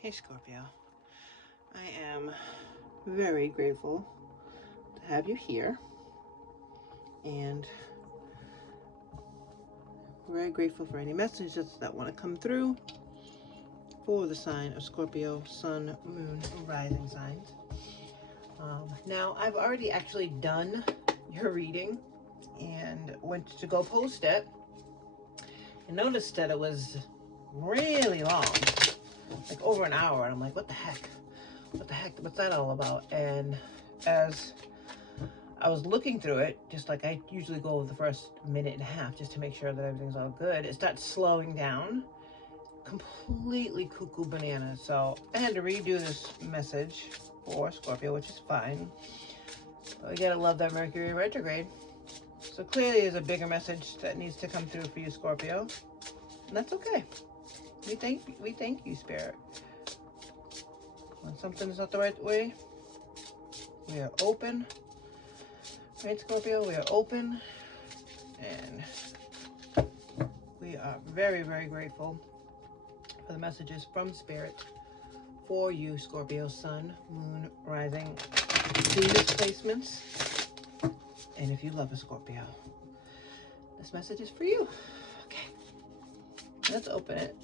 Hey Scorpio, I am very grateful to have you here, and very grateful for any messages that want to come through for the sign of Scorpio, Sun, Moon, Rising signs. Now, I've already actually done your reading and went to go post it and noticed that it was really long, like over an hour, and I'm like, what the heck? What's that all about? And as I was looking through it, just like I usually go over the first minute and a half just to make sure that everything's all good, it starts slowing down, completely cuckoo bananas. So I had to redo this message for Scorpio, which is fine. But we gotta love that Mercury retrograde. So clearly there's a bigger message that needs to come through for you, Scorpio. And that's okay. We thank you, Spirit. When something is not the right way, we are open. Right, Scorpio? We are open. And we are very, very grateful for the messages from Spirit for you, Scorpio, Sun, Moon, Rising, Venus placements. And if you love a Scorpio, this message is for you. Okay, let's open it.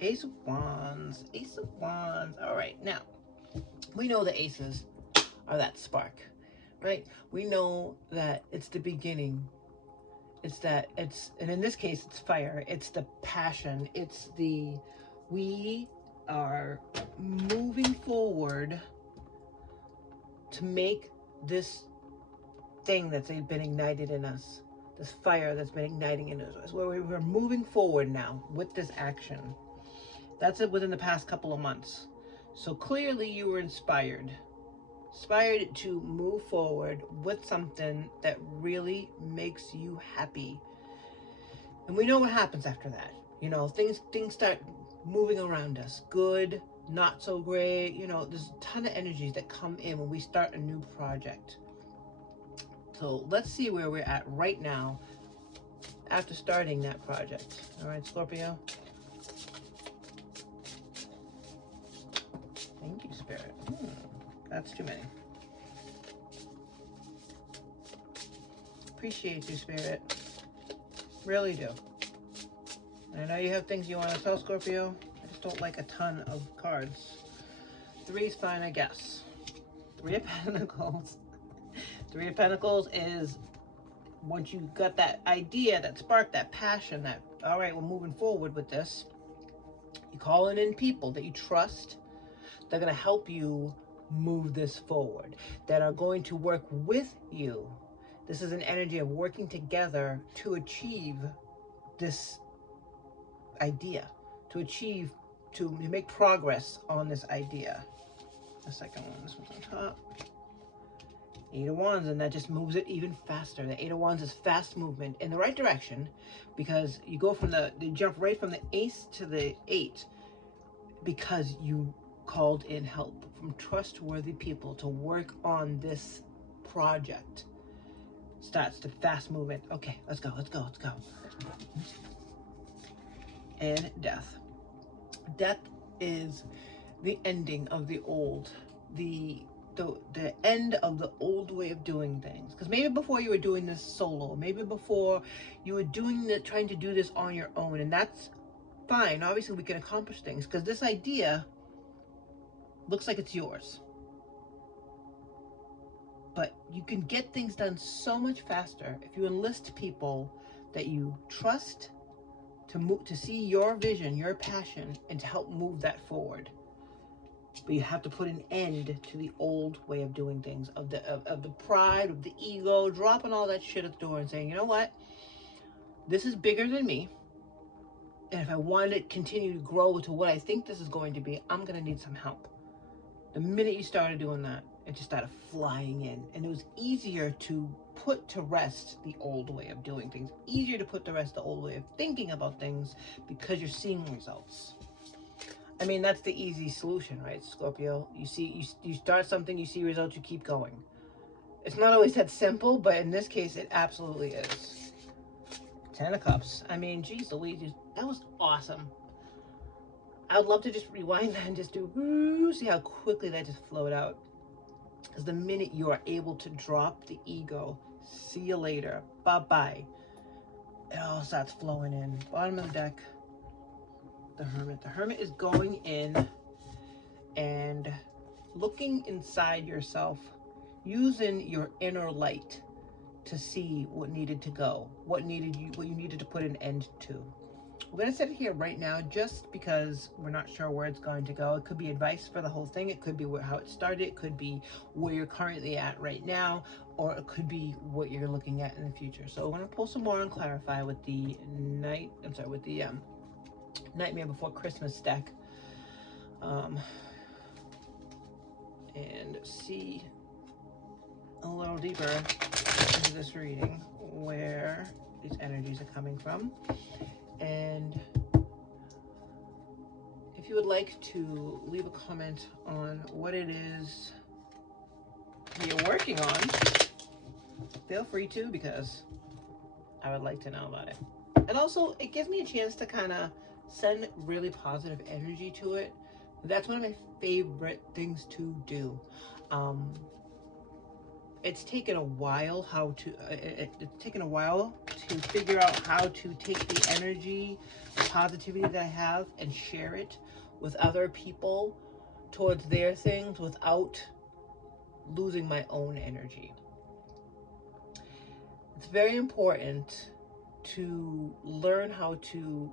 Ace of Wands, Ace of Wands. All right, now, we know the aces are that spark, right? We know that it's the beginning. And in this case, it's fire. It's the passion. We are moving forward to make this thing that's been ignited in us, this fire that's been igniting in us, where we're moving forward now with this action. That's it within the past couple of months. So clearly you were inspired to move forward with something that really makes you happy. And we know what happens after that. You know, things start moving around us. Good, not so great. You know, there's a ton of energies that come in when we start a new project. So let's see where we're at right now after starting that project. All right, Scorpio. Thank you, Spirit. That's too many. Appreciate you, Spirit. Really do. And I know you have things you want to tell, Scorpio. I just don't like a ton of cards. Three's fine, I guess. Three of Pentacles. Three of Pentacles is once you got that idea, that spark, that passion, that, all right, we're moving forward with this. You're calling in people that you trust. They're going to help you move this forward. That are going to work with you. This is an energy of working together to achieve this idea, to make progress on this idea. The second one, this one's on top. Eight of Wands, and that just moves it even faster. The Eight of Wands is fast movement in the right direction, because you go from you jump right from the Ace to the Eight, because you called in help from trustworthy people to work on this project. Starts to fast movement. Okay, let's go. And death. Death is the ending of the old, the end of the old way of doing things. Because maybe before you were doing this solo, maybe before you were trying to do this on your own, and that's fine. Obviously, we can accomplish things because this idea looks like it's yours. But you can get things done so much faster if you enlist people that you trust to see your vision, your passion, and to help move that forward. But you have to put an end to the old way of doing things, of the pride, of the ego, dropping all that shit at the door and saying, you know what? This is bigger than me. And if I want to continue to grow to what I think this is going to be, I'm going to need some help. The minute you started doing that, it just started flying in. And it was easier to put to rest the old way of doing things. Easier to put to rest the old way of thinking about things because you're seeing results. I mean, that's the easy solution, right, Scorpio? You start something, you see results, you keep going. It's not always that simple, but in this case, it absolutely is. Ten of Cups. I mean, geez Louise, that was awesome. I would love to just rewind that and just do, woo, see how quickly that just flowed out. Because the minute you are able to drop the ego, see you later, bye-bye, it all starts flowing in. Bottom of the deck, the Hermit. The Hermit is going in and looking inside yourself, using your inner light to see what needed to go, what you needed to put an end to. We're going to set it here right now just because we're not sure where it's going to go. It could be advice for the whole thing. It could be how it started. It could be where you're currently at right now, or it could be what you're looking at in the future. So we're going to pull some more and clarify with the Nightmare Before Christmas deck. And see a little deeper into this reading where these energies are coming from. And if you would like to leave a comment on what it is you're working on, feel free to, because I would like to know about it. And also, it gives me a chance to kind of send really positive energy to it. That's one of my favorite things to do. It's taken a while it's taken a while to figure out how to take the energy, the positivity that I have, and share it with other people towards their things without losing my own energy. It's very important to learn how to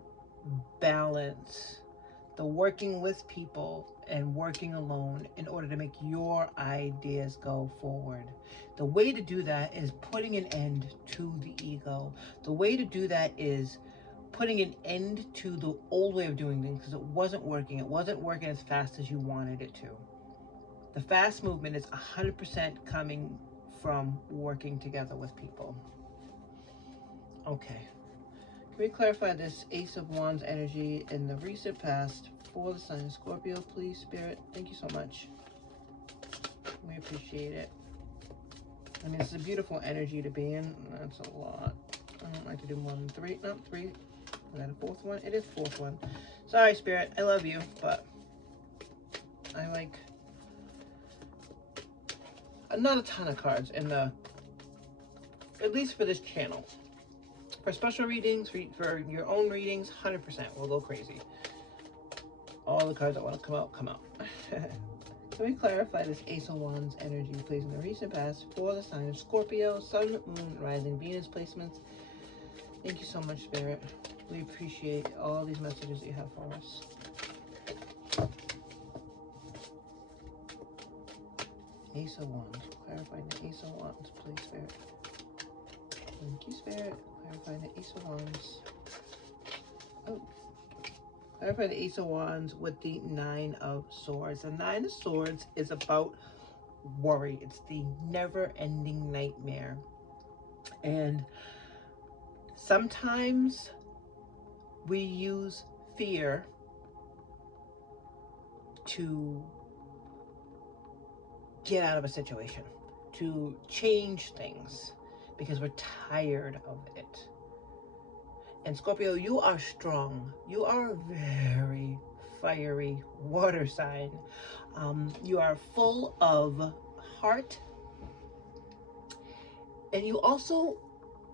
balance the working with people and working alone in order to make your ideas go forward. The way to do that is putting an end to the ego. The way to do that is putting an end to the old way of doing things because it wasn't working. It wasn't working as fast as you wanted it to. The fast movement is 100% coming from working together with people. Okay. Can we clarify this Ace of Wands energy in the recent past for the sign of Scorpio, please, Spirit? Thank you so much. We appreciate it. I mean, it's a beautiful energy to be in. That's a lot. I don't like to do more than three. No, three. Is that a fourth one? It is fourth one. Sorry, Spirit. I love you, but I like not a ton of cards in the, at least for this channel. For special readings, for your own readings, 100%. We'll go crazy. All the cards that want to come out, come out. Can we clarify this Ace of Wands energy, please, in the recent past for the sign of Scorpio, Sun, Moon, Rising, Venus placements? Thank you so much, Spirit. We appreciate all these messages that you have for us. Ace of Wands. Clarifying the Ace of Wands, please, Spirit. Thank you, Spirit. Clarify the Ace of Wands. Oh. Clarify the Ace of Wands with the Nine of Swords. The Nine of Swords is about worry. It's the never-ending nightmare. And sometimes we use fear to get out of a situation, to change things, because we're tired of it. And Scorpio, you are strong. You are a very fiery water sign. You are full of heart. And you also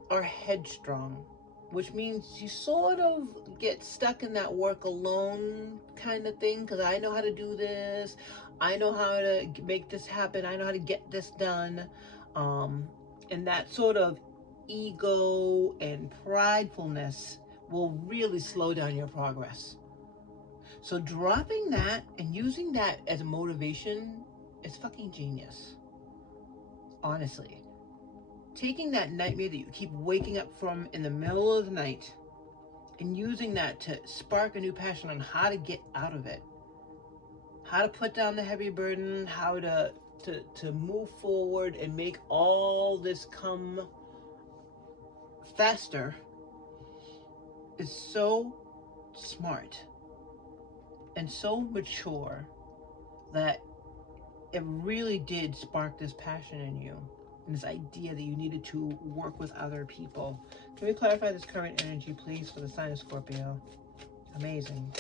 are headstrong, which means you sort of get stuck in that work alone kind of thing. Because I know how to do this. I know how to make this happen. I know how to get this done. And that sort of ego and pridefulness will really slow down your progress. So dropping that and using that as a motivation is fucking genius. Honestly. Taking that nightmare that you keep waking up from in the middle of the night and using that to spark a new passion on how to get out of it. How to put down the heavy burden, how to move forward and make all this come faster is so smart and so mature that it really did spark this passion in you and this idea that you needed to work with other people. Can we clarify this current energy, please, for the sign of Scorpio? Amazing.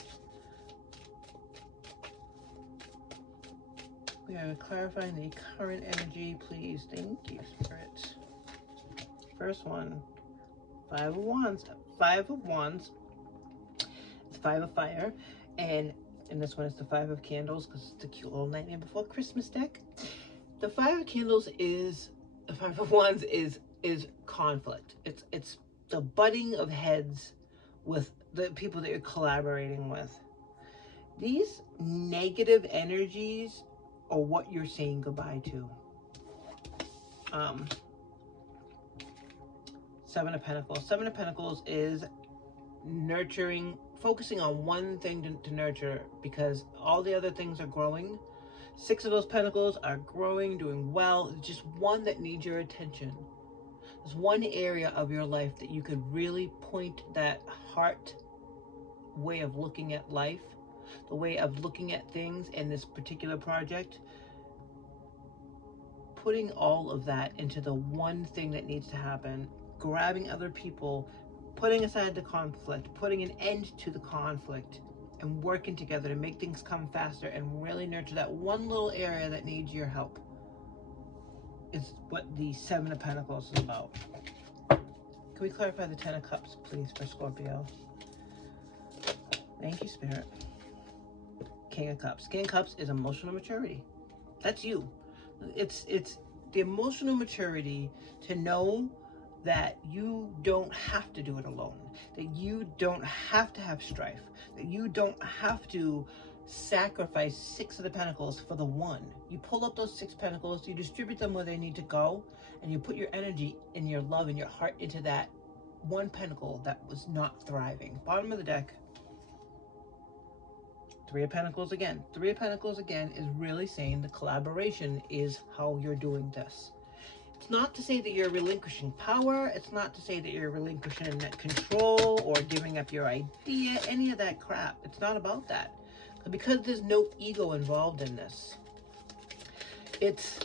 We are clarifying the current energy, please. Thank you, Spirit. First one, Five of Wands. Five of Wands. It's Five of Fire. And this one is the Five of Candles, because it's a cute little Nightmare Before Christmas deck. The Five of Candles is, the Five of Wands is conflict. It's the butting of heads with the people that you're collaborating with. These negative energies are what you're saying goodbye to. Seven of Pentacles. Seven of Pentacles is nurturing, focusing on one thing to nurture, because all the other things are growing. Six of those Pentacles are growing, doing well. It's just one that needs your attention. There's one area of your life that you could really point that heart way of looking at life, the way of looking at things in this particular project, putting all of that into the one thing that needs to happen, grabbing other people, putting aside the conflict, putting an end to the conflict, and working together to make things come faster and really nurture that one little area that needs your help, is what the Seven of Pentacles is about. Can we clarify the Ten of Cups, please, for Scorpio? Thank you, Spirit. King of Cups. King of Cups is emotional maturity. That's you. It's the emotional maturity to know that you don't have to do it alone, that you don't have to have strife, that you don't have to sacrifice Six of the Pentacles for the one. You pull up those Six Pentacles, you distribute them where they need to go, and you put your energy and your love and your heart into that one Pentacle that was not thriving. Bottom of the deck, Three of Pentacles again. Three of Pentacles again is really saying the collaboration is how you're doing this. It's not to say that you're relinquishing power. It's not to say that you're relinquishing that control or giving up your idea, any of that crap. It's not about that. Because there's no ego involved in this. It's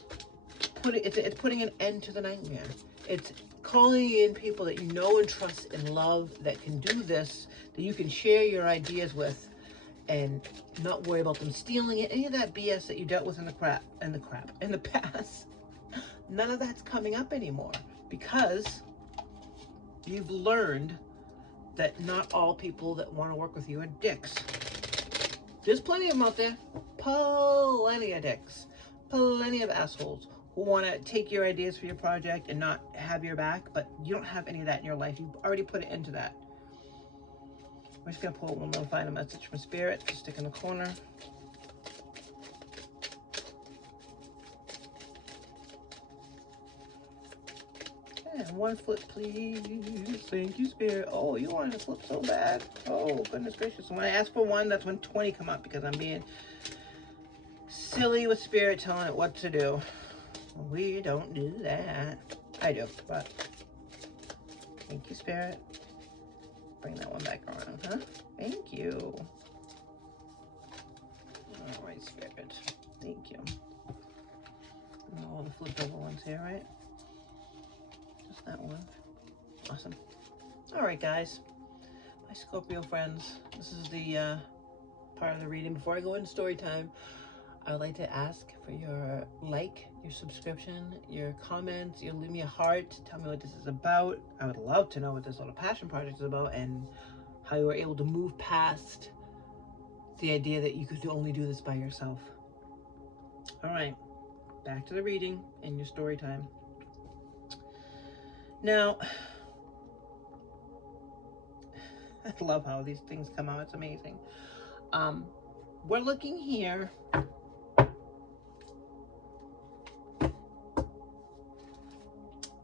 putting an end to the nightmare. It's calling in people that you know and trust and love that can do this, that you can share your ideas with and not worry about them stealing it. Any of that BS that you dealt with in the past. None of that's coming up anymore, because you've learned that not all people that want to work with you are dicks. There's plenty of them out there. Plenty of dicks. Plenty of assholes who want to take your ideas for your project and not have your back, but you don't have any of that in your life. You've already put it into that. We're just going to pull one little final message from Spirit to stick in the corner. And one flip, please. Thank you, Spirit. Oh, you wanted to flip so bad. Oh, goodness gracious. So when I ask for one, that's when 20 come up, because I'm being silly with Spirit telling it what to do. We don't do that. I do, but thank you, Spirit. Bring that one back around, huh? Thank you. All right, Spirit. Thank you. And all the flip over ones here, right? That one. Awesome. All right, guys. My Scorpio friends, this is the part of the reading. Before I go into story time, I would like to ask for your like, your subscription, your comments. You leave me a heart. Tell me what this is about. I would love to know what this little passion project is about and how you were able to move past the idea that you could only do this by yourself. All right. Back to the reading and your story time. Now, I love how these things come out. It's amazing. We're looking here. We're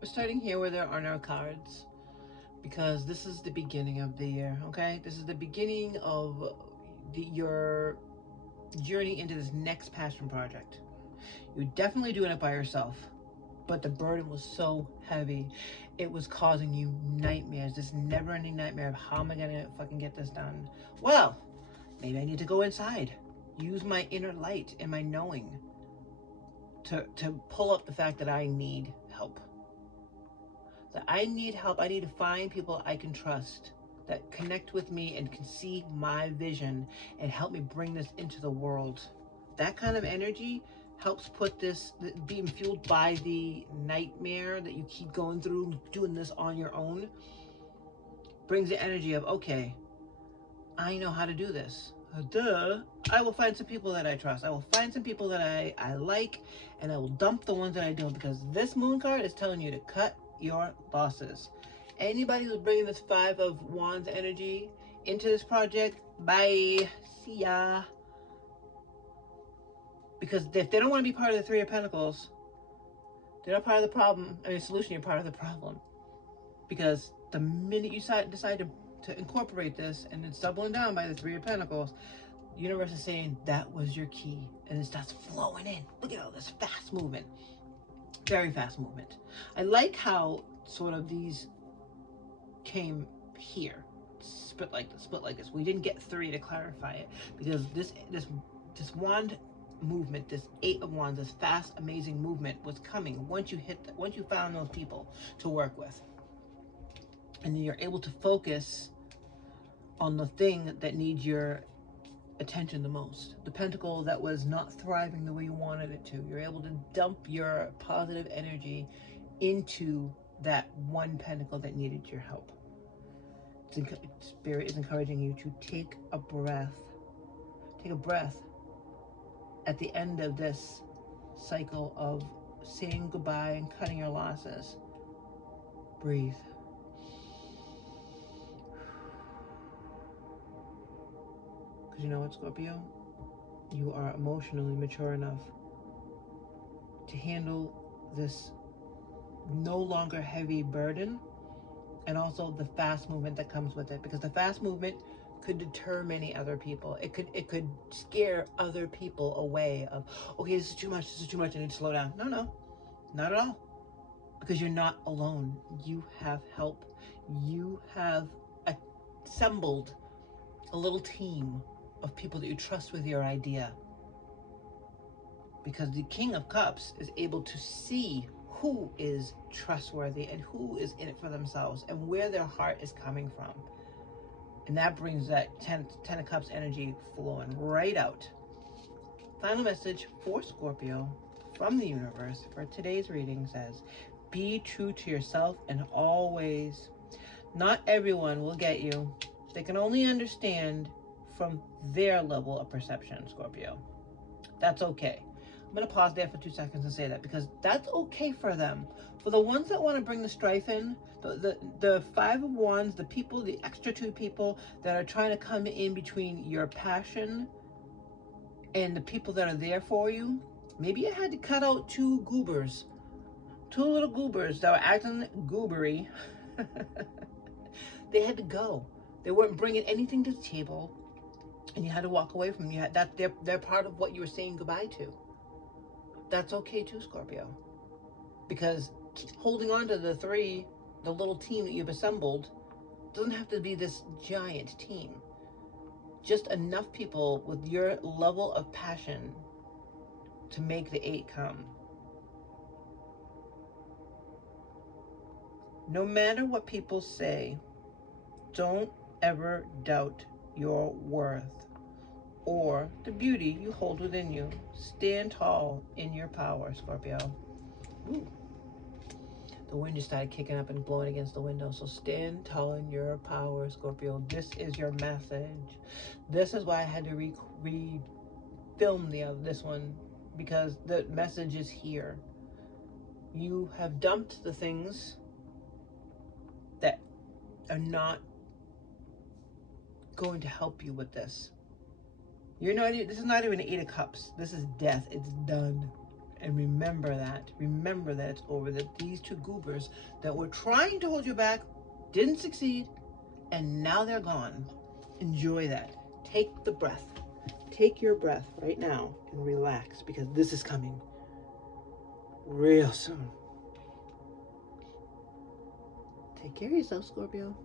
starting here where there are no cards, because this is the beginning of the year, okay? This is the beginning of your journey into this next passion project. You're definitely doing it by yourself, but the burden was so heavy. It was causing you nightmares, this never-ending nightmare of how am I gonna fucking get this done? Well, maybe I need to go inside, use my inner light and my knowing to pull up the fact that I need help. That I need help. I need to find people I can trust that connect with me and can see my vision and help me bring this into the world. That kind of energy helps put this, being fueled by the nightmare that you keep going through, doing this on your own, brings the energy of, okay, I know how to do this. Duh. I will find some people that I trust. I will find some people that I like, and I will dump the ones that I don't, because this moon card is telling you to cut your losses. Anybody who's bringing this Five of Wands energy into this project, bye. See ya. Because if they don't want to be part of the Three of Pentacles, they're not part of the problem. I mean, solution, you're part of the problem. Because the minute you decide to incorporate this, and it's doubling down by the Three of Pentacles, the universe is saying that was your key, and it starts flowing in. Look at all this fast movement. Very fast movement. I like how sort of these came here. Split like this. We didn't get three to clarify it, because this wand movement, this Eight of Wands, this fast, amazing movement was coming once you found those people to work with. And then you're able to focus on the thing that needs your attention the most. The pentacle that was not thriving the way you wanted it to. You're able to dump your positive energy into that one pentacle that needed your help. Spirit is encouraging you to take a breath. Take a breath at the end of this cycle of saying goodbye and cutting your losses. Breathe. Because you know what, Scorpio? You are emotionally mature enough to handle this no longer heavy burden, and also the fast movement that comes with it. Because the fast movement could deter many other people. It could scare other people away of, okay, this is too much, I need to slow down. No, not at all. Because you're not alone. You have help. You have assembled a little team of people that you trust with your idea. Because the King of Cups is able to see who is trustworthy and who is in it for themselves and where their heart is coming from. And that brings that 10 of Cups energy flowing right out. Final message for Scorpio from the universe for today's reading says, be true to yourself and always. Not everyone will get you. They can only understand from their level of perception, Scorpio. That's okay. I'm going to pause there for 2 seconds and say that, because that's okay for them. For the ones that want to bring the strife in, the Five of Wands, the people, the extra two people that are trying to come in between your passion and the people that are there for you, maybe you had to cut out two little goobers that were acting goobery. They had to go. They weren't bringing anything to the table, and you had to walk away from them. They're part of what you were saying goodbye to. That's okay too, Scorpio. Because holding on to the little team that you've assembled, doesn't have to be this giant team. Just enough people with your level of passion to make the 8 come. No matter what people say, don't ever doubt your worth or the beauty you hold within you. Stand tall in your power, Scorpio. Ooh. The wind just started kicking up and blowing against the window. So stand tall in your power, Scorpio. This is your message. This is why I had to re-film this one, because the message is here. You have dumped the things that are not going to help you with this. This is not even an 8 of Cups. This is death. It's done. And remember that. Remember that it's over. That these two goobers that were trying to hold you back didn't succeed, and now they're gone. Enjoy that. Take the breath. Take your breath right now and relax, because this is coming real soon. Take care of yourself, Scorpio.